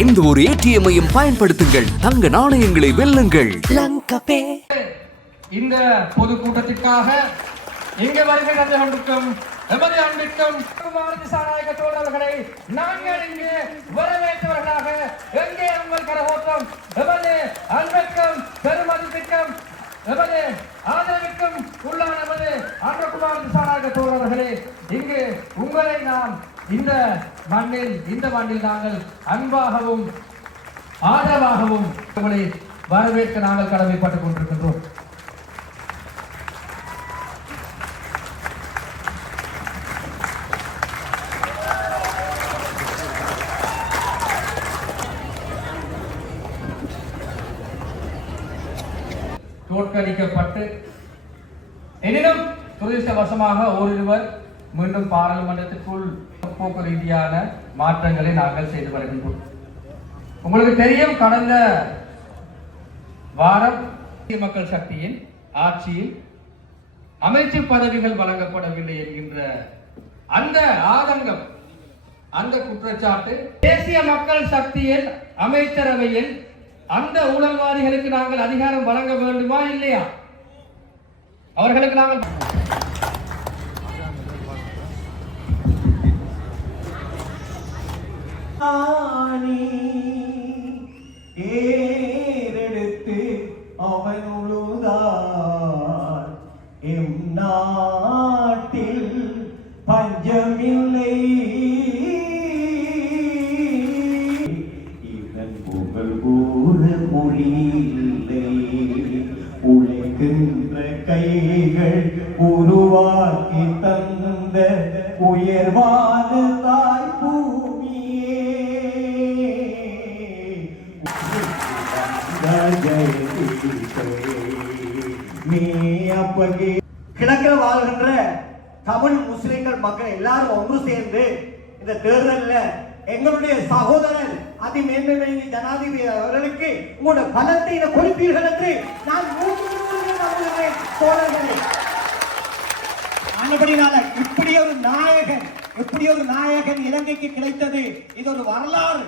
எந்த ஒரு ஏடிஎம்மையும் பயன்படுத்துங்கள். தங்க நாணயங்களை வெல்லுங்கள். இந்த பொது கூட்டத்திற்காக இங்கு வருகை தந்து கொண்டிருக்கும் எமது அன்பிற்கும் பாரதி சாராயக தோழர்களை நாங்கள் இங்கு வரவேற்றவர்களாக எங்கே உங்கள் கரகோட்டம்? எமது அன்பிற்கும் பெருமதிப்பிற்கும் எமது ஆதரவிற்கும் உள்ளான நமது அன்றகுமார் சாராயக தோழர்களே இங்கு உங்களை நாம் இந்த மண்ணில் இந்த மண்ணில் நாங்கள் அன்பாகவும் ஆதரவாகவும் உங்களை வரவேற்க நாங்கள் கடமைப்பட்டுக் கொண்டிருக்கின்றோம். தோற்கடிக்கப்பட்டு எனினும் துரதிருஷ்டவசமாக ஓரிருவர் மீண்டும் பாராளுமன்றத்திற்குள் போக்கு ரீதியான மாற்றங்களை நாங்கள் செய்து வருகின்றோம். உங்களுக்கு தெரியும் கடந்த வாரம் மக்கள் சக்தியின் ஆட்சியில் அமைச்சு பதவிகள் வழங்கப்படவில்லை என்கின்ற அந்த ஆதங்கம் அந்த குற்றச்சாட்டு தேசிய மக்கள் சக்தியின் அமைச்சரவையில் அந்த ஊழல்வாதிகளுக்கு நாங்கள் அதிகாரம் வழங்க வேண்டுமா இல்லையா? அவர்களுக்கு நாங்கள் ஏறெடுத்து அவன் உழுதார் எம் நாட்டில் பஞ்சமில்லை. இதன் புகழ் கூற மொழியில்லை. உழைக்கின்ற கைகள் உருவாக்கி தந்த உயர்வான தாய் பூமியே. நீ அப்பகே கிழக்கில் வாழ்கின்ற தமிழ் முஸ்லிம்கள் மக்கள் எல்லாரும் ஒன்று சேர்ந்து இந்த தேர்தலில் எங்களுடைய சகோதரர் அதிமேன்மை ஜனாதிபதி அவர்களுக்கு உங்களோட பலத்தை இதை கொடுப்பீர்கள் என்று நான் மூன்று முறை தோழர்களே. ஆனபடினால இப்படி ஒரு நாயகன் இப்படி ஒரு நாயகன் இலங்கைக்கு கிடைத்தது. இது ஒரு வரலாறு.